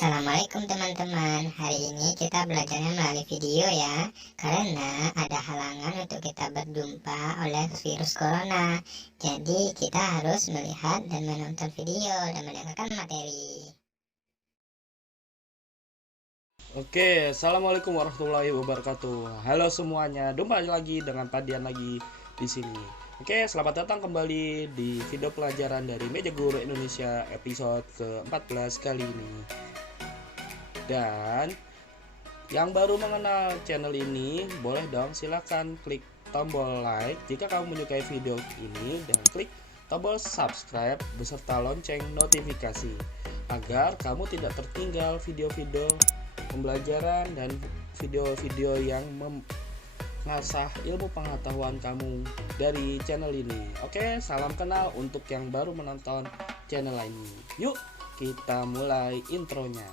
Assalamualaikum teman-teman. Hari ini kita belajarnya melalui video ya, karena ada halangan untuk kita berjumpa oleh virus corona. Jadi kita harus melihat dan menonton video dan mendengarkan materi. Oke, assalamualaikum warahmatullahi wabarakatuh. Halo semuanya, jumpa lagi dengan Padian lagi di sini. Oke, selamat datang kembali di video pelajaran dari Meja Guru Indonesia episode ke-14 kali ini. Dan yang baru mengenal channel ini, boleh dong silakan klik tombol like jika kamu menyukai video ini dan klik tombol subscribe beserta lonceng notifikasi agar kamu tidak tertinggal video-video pembelajaran dan video-video yang mengasah ilmu pengetahuan kamu dari channel ini. Oke, salam kenal untuk yang baru menonton channel ini. Yuk, kita mulai intronya.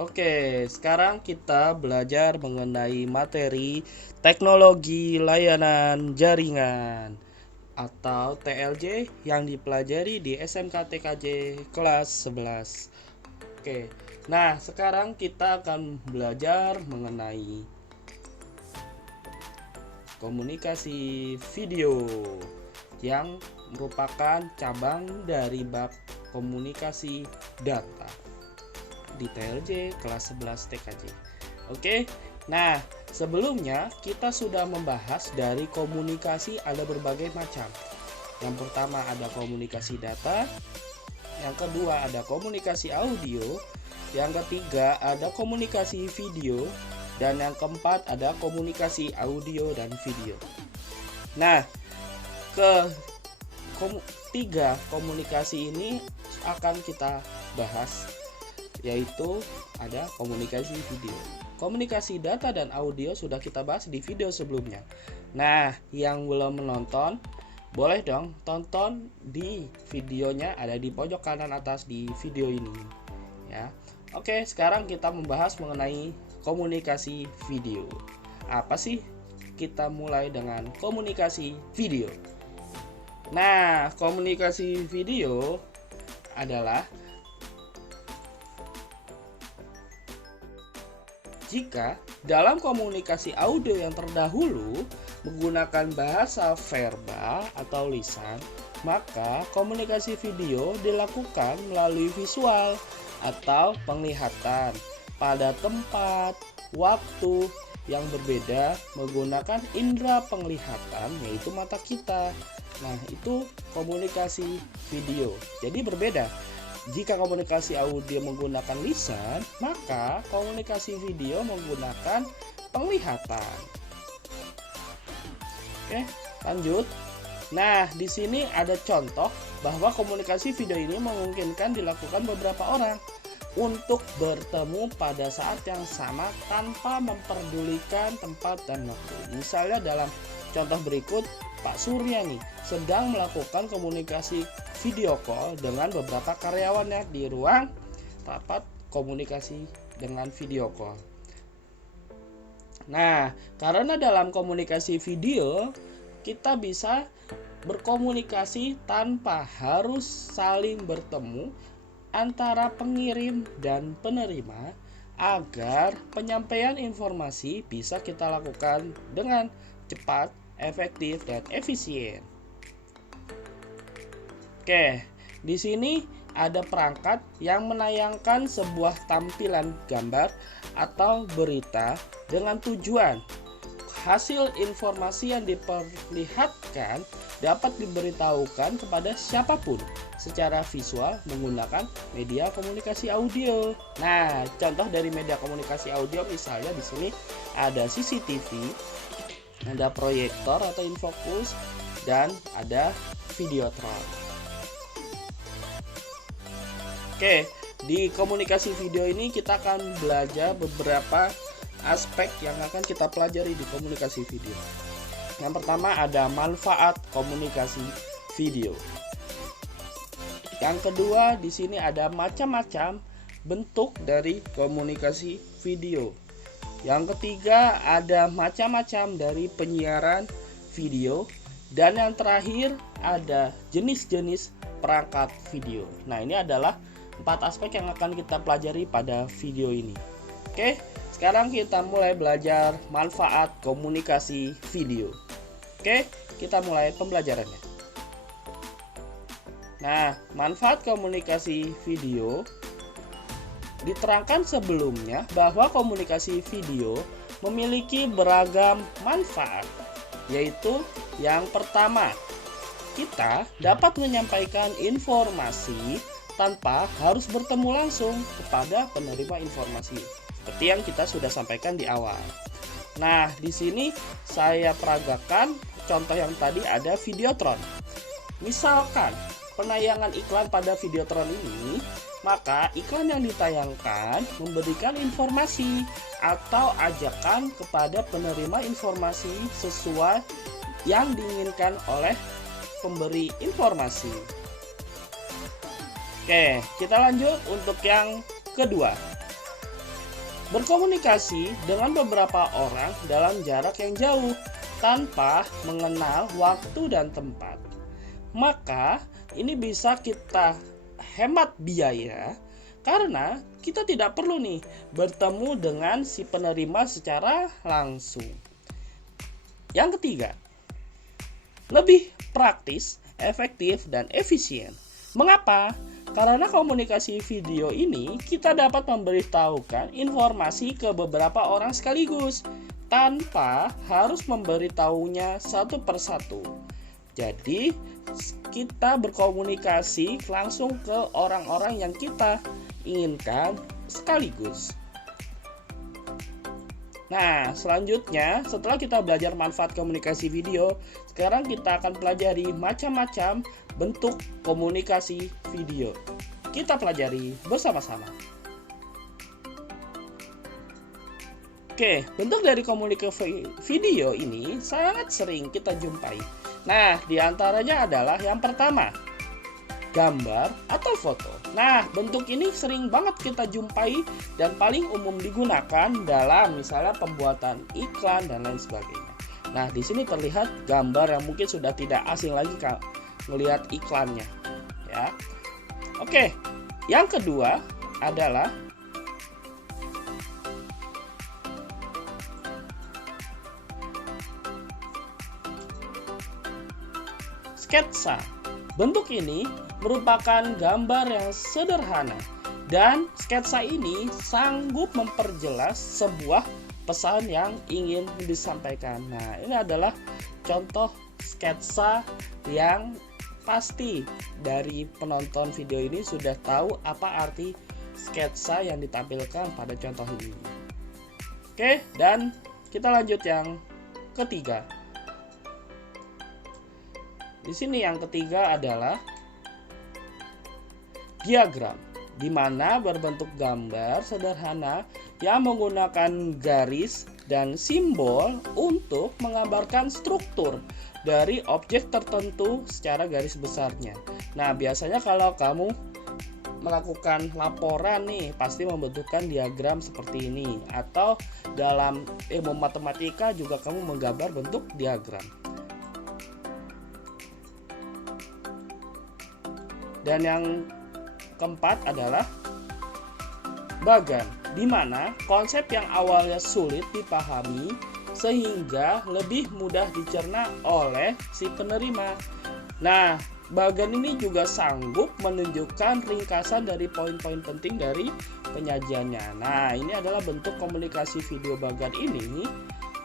Oke, sekarang kita belajar mengenai materi teknologi layanan jaringan atau TLJ yang dipelajari di SMK TKJ kelas 11. Oke, nah sekarang kita akan belajar mengenai komunikasi video yang merupakan cabang dari bab komunikasi data di TLJ kelas 11 TKJ. Oke, nah sebelumnya kita sudah membahas dari komunikasi ada berbagai macam. Yang pertama ada komunikasi data, yang kedua ada komunikasi audio, yang ketiga ada komunikasi video, dan yang keempat ada komunikasi audio dan video. Nah, tiga komunikasi ini akan kita bahas, yaitu ada komunikasi video. Komunikasi data dan audio sudah kita bahas di video sebelumnya. Nah, yang belum menonton, boleh dong tonton di videonya, ada di pojok kanan atas di video ini. Ya. Oke, sekarang kita membahas mengenai komunikasi video. Apa sih? Kita mulai dengan komunikasi video. Nah, komunikasi video adalah jika dalam komunikasi audio yang terdahulu menggunakan bahasa verbal atau lisan, maka komunikasi video dilakukan melalui visual atau penglihatan pada tempat, waktu yang berbeda menggunakan indera penglihatan, yaitu mata kita. Nah, itu komunikasi video. Jadi berbeda. Jika komunikasi audio menggunakan lisan, maka komunikasi video menggunakan penglihatan. Oke, lanjut. Nah, di sini ada contoh bahwa komunikasi video ini memungkinkan dilakukan beberapa orang untuk bertemu pada saat yang sama tanpa memperdulikan tempat dan waktu. Misalnya dalam contoh berikut, Pak Surya nih sedang melakukan komunikasi video call dengan beberapa karyawannya di ruang rapat komunikasi dengan video call. Nah, karena dalam komunikasi video kita bisa berkomunikasi tanpa harus saling bertemu antara pengirim dan penerima agar penyampaian informasi bisa kita lakukan dengan cepat, efektif, dan efisien. Oke, di sini ada perangkat yang menayangkan sebuah tampilan gambar atau berita dengan tujuan hasil informasi yang diperlihatkan dapat diberitahukan kepada siapapun secara visual menggunakan media komunikasi audio. Nah, contoh dari media komunikasi audio misalnya di sini ada CCTV, ada proyektor atau infocus, dan ada videotron. Oke, di komunikasi video ini kita akan belajar beberapa aspek yang akan kita pelajari di komunikasi video. Yang pertama ada manfaat komunikasi video. Yang kedua, di sini ada macam-macam bentuk dari komunikasi video. Yang ketiga, ada macam-macam dari penyiaran video. Dan yang terakhir, ada jenis-jenis perangkat video. Nah, ini adalah 4 aspek yang akan kita pelajari pada video ini. Oke, sekarang kita mulai belajar manfaat komunikasi video. Oke, kita mulai pembelajarannya. Nah, manfaat komunikasi video diterangkan sebelumnya bahwa komunikasi video memiliki beragam manfaat, yaitu yang pertama, kita dapat menyampaikan informasi tanpa harus bertemu langsung kepada penerima informasi, seperti yang kita sudah sampaikan di awal. Nah, di sini saya peragakan contoh yang tadi ada Videotron. Misalkan penayangan iklan pada Videotron ini, maka iklan yang ditayangkan memberikan informasi atau ajakan kepada penerima informasi sesuai yang diinginkan oleh pemberi informasi. Oke, kita lanjut untuk yang kedua. Berkomunikasi dengan beberapa orang dalam jarak yang jauh tanpa mengenal waktu dan tempat. Maka ini bisa kita hemat biaya karena kita tidak perlu nih bertemu dengan si penerima secara langsung. Yang ketiga, lebih praktis, efektif, dan efisien. Mengapa? Karena komunikasi video ini kita dapat memberitahukan informasi ke beberapa orang sekaligus tanpa harus memberitahunya satu persatu. Jadi kita berkomunikasi langsung ke orang-orang yang kita inginkan sekaligus. Nah, selanjutnya setelah kita belajar manfaat komunikasi video, sekarang kita akan pelajari macam-macam bentuk komunikasi video. Kita pelajari bersama-sama. Oke, bentuk dari komunikasi video ini sangat sering kita jumpai. Nah, diantaranya adalah yang pertama, gambar atau foto. Nah, bentuk ini sering banget kita jumpai dan paling umum digunakan dalam misalnya pembuatan iklan dan lain sebagainya. Nah, di sini terlihat gambar yang mungkin sudah tidak asing lagi melihat iklannya, ya. Oke, yang kedua adalah sketsa. Bentuk ini merupakan gambar yang sederhana dan sketsa ini sanggup memperjelas sebuah pesan yang ingin disampaikan. Nah, ini adalah contoh sketsa yang pasti dari penonton video ini sudah tahu apa arti sketsa yang ditampilkan pada contoh ini. Oke, dan kita lanjut yang ketiga. Di sini yang ketiga adalah diagram, di mana berbentuk gambar sederhana yang menggunakan garis dan simbol untuk menggambarkan struktur dari objek tertentu secara garis besarnya. Nah, biasanya kalau kamu melakukan laporan nih, pasti membutuhkan diagram seperti ini, atau dalam ilmu matematika juga kamu menggambar bentuk diagram. Dan yang keempat adalah bagan, di mana konsep yang awalnya sulit dipahami sehingga lebih mudah dicerna oleh si penerima. Nah, bagan ini juga sanggup menunjukkan ringkasan dari poin-poin penting dari penyajiannya. Nah, ini adalah bentuk komunikasi video bagan ini.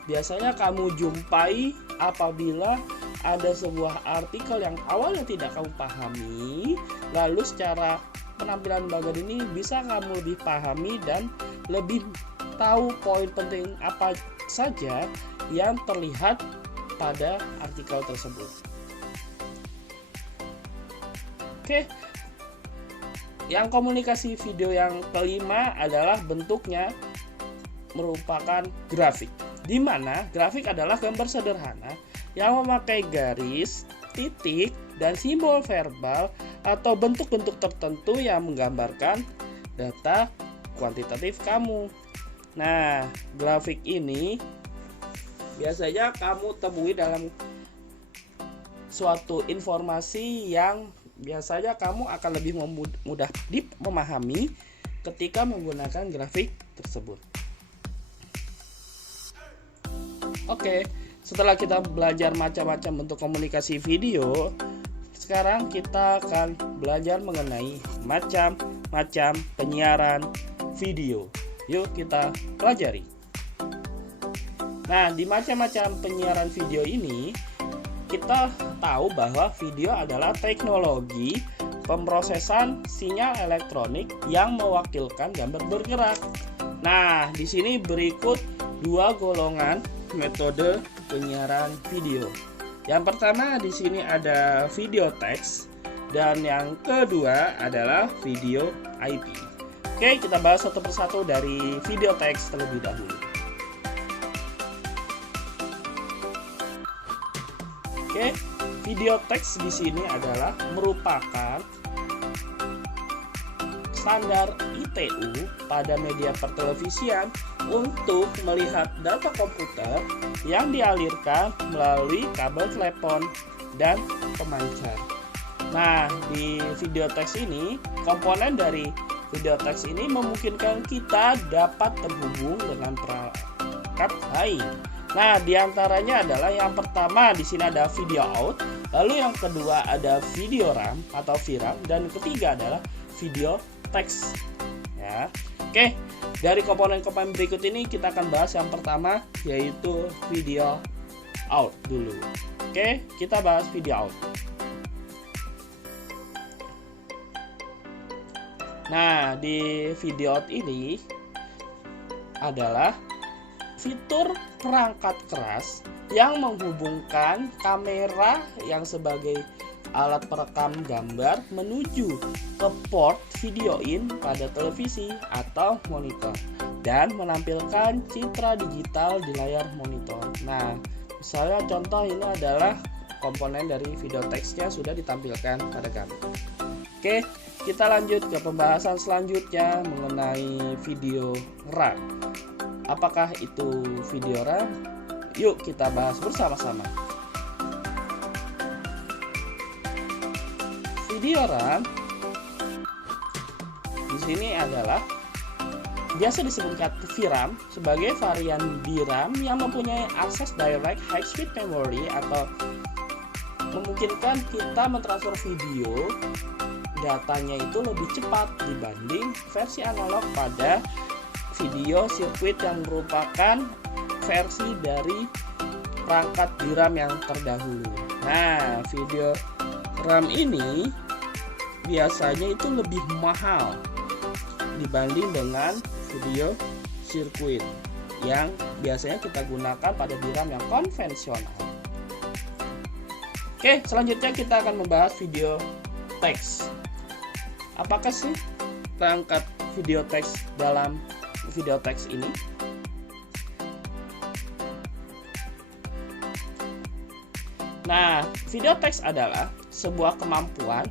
Biasanya kamu jumpai apabila ada sebuah artikel yang awalnya tidak kamu pahami, lalu secara penampilan bagan ini bisa kamu lebih pahami dan lebih tahu poin penting apa saja yang terlihat pada artikel tersebut. Oke, yang komunikasi video yang kelima adalah bentuknya merupakan grafik, di mana grafik adalah gambar sederhana yang memakai garis, titik, dan simbol verbal atau bentuk-bentuk tertentu yang menggambarkan data kuantitatif kamu. Nah, grafik ini biasanya kamu temui dalam suatu informasi yang biasanya kamu akan lebih mudah memahami ketika menggunakan grafik tersebut. Oke, setelah kita belajar macam-macam bentuk komunikasi video, sekarang kita akan belajar mengenai macam-macam penyiaran video. Yuk kita pelajari. Nah, di macam-macam penyiaran video ini, kita tahu bahwa video adalah teknologi pemrosesan sinyal elektronik yang mewakilkan gambar bergerak. Nah, di sini berikut dua golongan metode penyiaran video. Yang pertama di sini ada video teks dan yang kedua adalah video IP. Oke, kita bahas satu persatu dari video teks terlebih dahulu. Oke, video teks di sini adalah merupakan standar ITU pada media pertelevisian untuk melihat data komputer yang dialirkan melalui kabel telepon dan pemancar. Nah, di video teks ini, komponen dari video teks ini memungkinkan kita dapat terhubung dengan perangkat lain. Nah, diantaranya adalah yang pertama di sini ada video out, lalu yang kedua ada video RAM atau VRAM, dan ketiga adalah video teks. Ya, oke. Dari komponen-komponen berikut ini kita akan bahas yang pertama yaitu video out dulu. Oke, kita bahas video out. Nah, di video out ini adalah fitur perangkat keras yang menghubungkan kamera yang sebagai alat perekam gambar menuju ke port video in pada televisi atau monitor dan menampilkan citra digital di layar monitor. Nah, misalnya contoh ini adalah komponen dari video teksnya sudah ditampilkan pada kami. Oke, kita lanjut ke pembahasan selanjutnya mengenai video RAM. Apakah itu video RAM? Yuk kita bahas bersama-sama. Video RAM di sini adalah biasa disebutkan VRAM sebagai varian DRAM yang mempunyai akses direct high speed memory atau memungkinkan kita mentransfer video datanya itu lebih cepat dibanding versi analog pada video sirkuit yang merupakan versi dari perangkat DRAM yang terdahulu. Nah, video RAM ini biasanya itu lebih mahal dibanding dengan video sirkuit yang biasanya kita gunakan pada DRAM yang konvensional. Oke, selanjutnya kita akan membahas video teks. Apakah sih perangkat video teks dalam video teks ini? Nah, video teks adalah sebuah kemampuan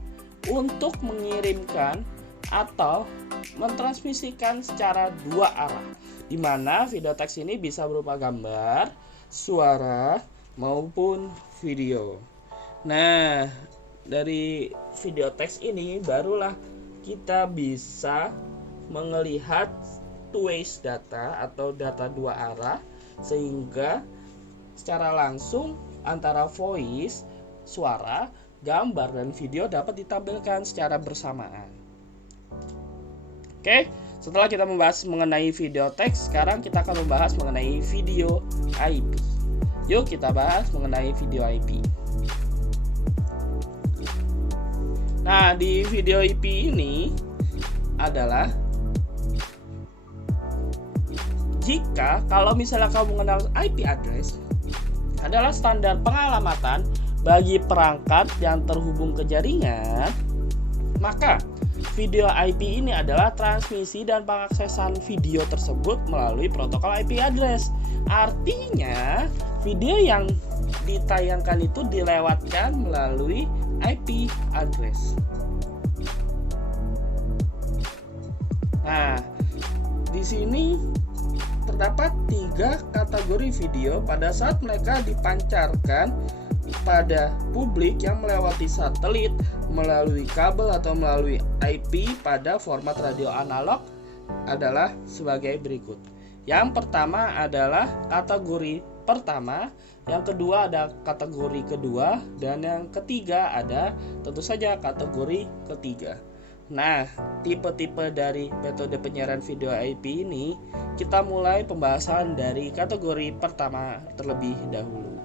untuk mengirimkan atau mentransmisikan secara dua arah, di mana video teks ini bisa berupa gambar, suara, maupun video. Nah, dari video teks ini barulah kita bisa melihat two-ways data atau data dua arah, sehingga secara langsung antara voice, suara, gambar, dan video dapat ditampilkan secara bersamaan. Oke, setelah kita membahas mengenai video teks, sekarang kita akan membahas mengenai video IP. Yuk kita bahas mengenai video IP. Nah, di video IP ini adalah jika kalau misalnya kamu mengenal IP address adalah standar pengalamatan bagi perangkat yang terhubung ke jaringan, maka video IP ini adalah transmisi dan pengaksesan video tersebut melalui protokol IP address. Artinya, video yang ditayangkan itu dilewatkan melalui IP address. Nah, di sini terdapat 3 kategori video pada saat mereka dipancarkan pada publik yang melewati satelit, melalui kabel atau melalui IP pada format radio analog adalah sebagai berikut. Yang pertama adalah kategori pertama, yang kedua ada kategori kedua, dan yang ketiga ada tentu saja kategori ketiga. Nah, tipe-tipe dari metode penyiaran video IP ini kita mulai pembahasan dari kategori pertama terlebih dahulu.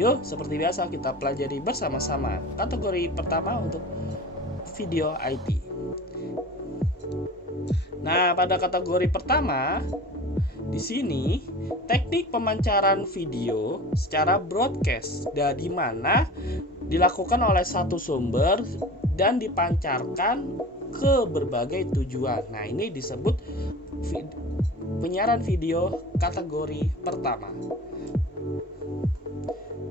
Yuk, seperti biasa kita pelajari bersama-sama kategori pertama untuk video IP. Nah, pada kategori pertama di sini teknik pemancaran video secara broadcast, di mana dilakukan oleh satu sumber dan dipancarkan ke berbagai tujuan. Nah, ini disebut penyiaran video kategori pertama.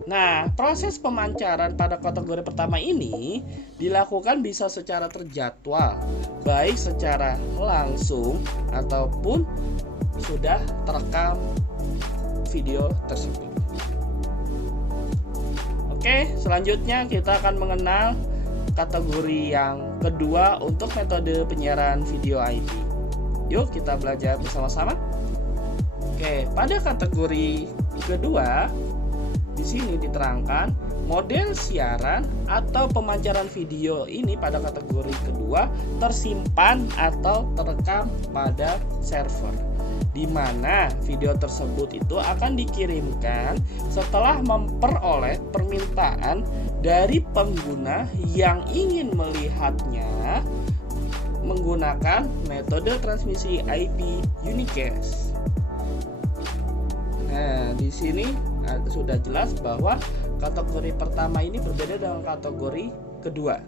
Nah, proses pemancaran pada kategori pertama ini dilakukan bisa secara terjadwal, baik secara langsung ataupun sudah terekam video tersebut. Oke, selanjutnya kita akan mengenal kategori yang kedua untuk metode penyiaran video IP. Yuk kita belajar bersama-sama. Oke, pada kategori kedua di sini diterangkan model siaran atau pemancaran video ini pada kategori kedua tersimpan atau terekam pada server, di mana video tersebut itu akan dikirimkan setelah memperoleh permintaan dari pengguna yang ingin melihatnya menggunakan metode transmisi IP unicast. Nah, di sini sudah jelas bahwa kategori pertama ini berbeda dengan kategori kedua,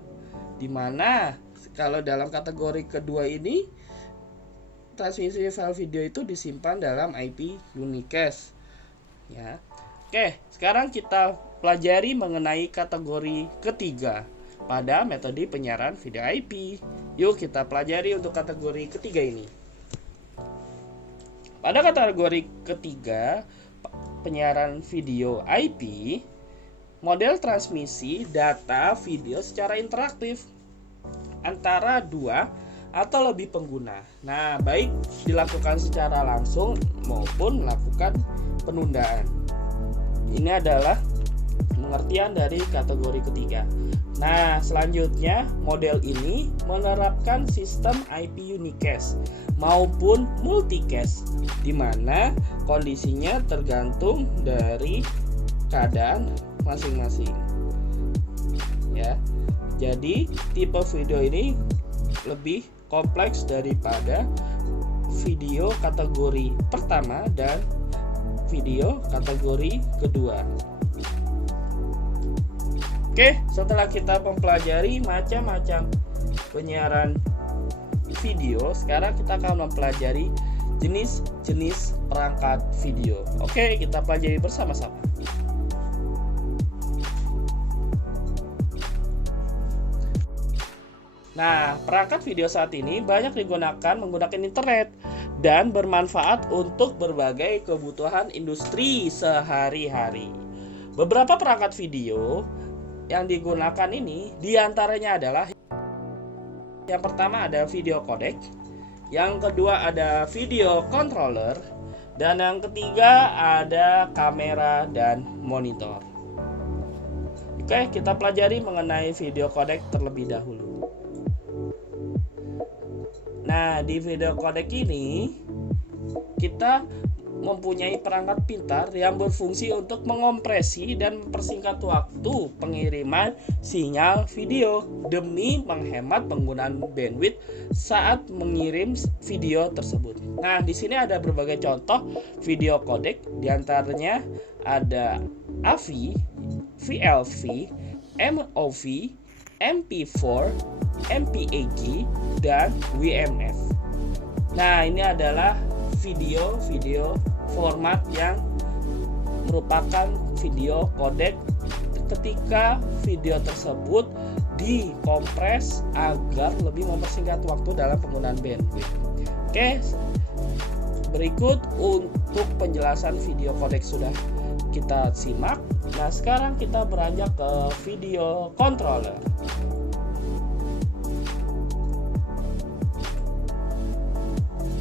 di mana kalau dalam kategori kedua ini transmisi file video itu disimpan dalam IP unicast ya. Oke, sekarang kita pelajari mengenai kategori ketiga pada metode penyiaran video IP. Yuk kita pelajari untuk kategori ketiga ini. Pada kategori ketiga penyiaran video IP, model transmisi data video secara interaktif antara dua atau lebih pengguna. Nah, baik dilakukan secara langsung maupun melakukan penundaan. Ini adalah pengertian dari kategori ketiga. Nah, selanjutnya model ini menerapkan sistem IP unicast maupun multicast, di mana kondisinya tergantung dari keadaan masing-masing. Ya. Jadi, tipe video ini lebih kompleks daripada video kategori pertama dan video kategori kedua. Oke, setelah kita mempelajari macam-macam penyiaran video, sekarang kita akan mempelajari jenis-jenis perangkat video. Oke, kita pelajari bersama-sama. Nah, perangkat video saat ini banyak digunakan menggunakan internet dan bermanfaat untuk berbagai kebutuhan industri sehari-hari. Beberapa perangkat video yang digunakan ini diantaranya adalah yang pertama ada video codec, yang kedua ada video controller, dan yang ketiga ada kamera dan monitor. Oke, kita pelajari mengenai video codec terlebih dahulu. Nah, di video codec ini kita mempunyai perangkat pintar yang berfungsi untuk mengompresi dan mempersingkat waktu pengiriman sinyal video demi menghemat penggunaan bandwidth saat mengirim video tersebut. Nah, di sini ada berbagai contoh video codec, diantaranya ada AV, VLV, MOV, MP4, MPEG, dan WMF. Nah, ini adalah video format yang merupakan video codec ketika video tersebut dikompres agar lebih mempersingkat waktu dalam penggunaan bandwidth. Oke, berikut untuk penjelasan video codec sudah kita simak. Nah, sekarang kita beranjak ke video controller.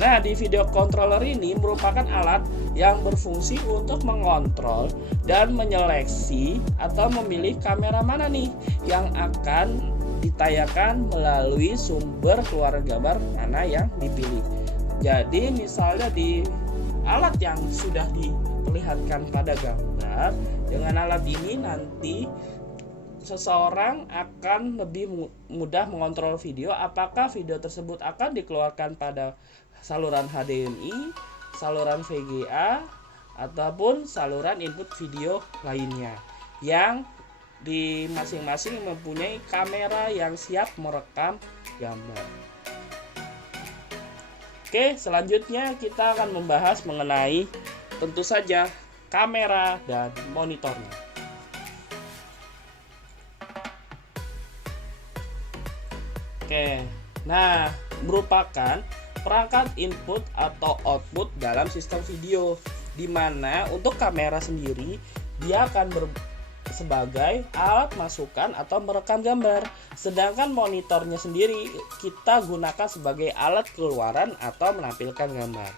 Nah, di video controller ini merupakan alat yang berfungsi untuk mengontrol dan menyeleksi atau memilih kamera mana nih yang akan ditayangkan melalui sumber keluaran gambar mana yang dipilih. Jadi misalnya di alat yang sudah diperlihatkan pada gambar, dengan alat ini nanti seseorang akan lebih mudah mengontrol video apakah video tersebut akan dikeluarkan pada saluran HDMI, saluran VGA, ataupun saluran input video lainnya yang di masing-masing mempunyai kamera yang siap merekam gambar. Oke, selanjutnya kita akan membahas mengenai tentu saja kamera dan monitornya. Oke, nah merupakan perangkat input atau output dalam sistem video, di mana untuk kamera sendiri dia akan sebagai alat masukan atau merekam gambar, sedangkan monitornya sendiri kita gunakan sebagai alat keluaran atau menampilkan gambar.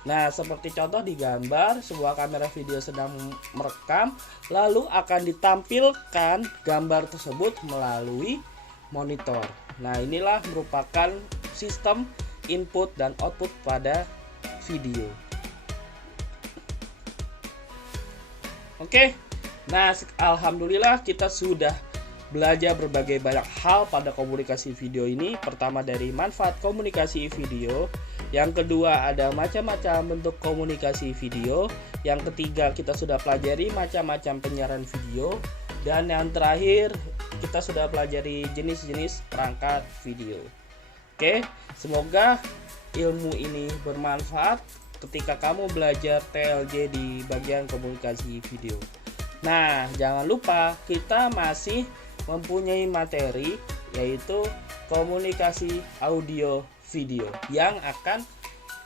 Nah, seperti contoh di gambar, sebuah kamera video sedang merekam, lalu akan ditampilkan gambar tersebut melalui monitor. Nah, inilah merupakan sistem input dan output pada video. Oke, nah alhamdulillah kita sudah belajar berbagai banyak hal pada komunikasi video ini. Pertama dari manfaat komunikasi video, yang kedua ada macam-macam bentuk komunikasi video, yang ketiga kita sudah pelajari macam-macam penyiaran video, dan yang terakhir kita sudah pelajari jenis-jenis perangkat video. Oke, semoga ilmu ini bermanfaat ketika kamu belajar TLJ di bagian komunikasi video. Nah, jangan lupa kita masih mempunyai materi yaitu komunikasi audio video yang akan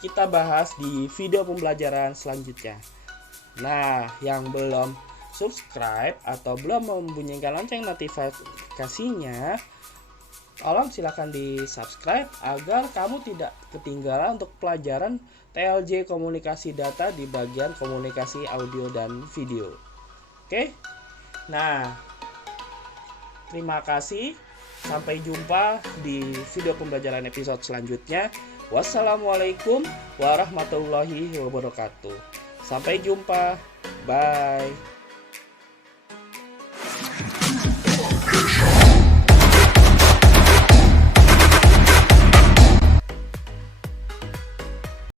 kita bahas di video pembelajaran selanjutnya. Nah, yang belum subscribe atau belum membunyikan lonceng notifikasinya, tolong silahkan di subscribe agar kamu tidak ketinggalan untuk pelajaran TLJ komunikasi data di bagian komunikasi audio dan video. Oke, nah terima kasih, sampai jumpa di video pembelajaran episode selanjutnya. Wassalamualaikum warahmatullahi wabarakatuh. Sampai jumpa, bye.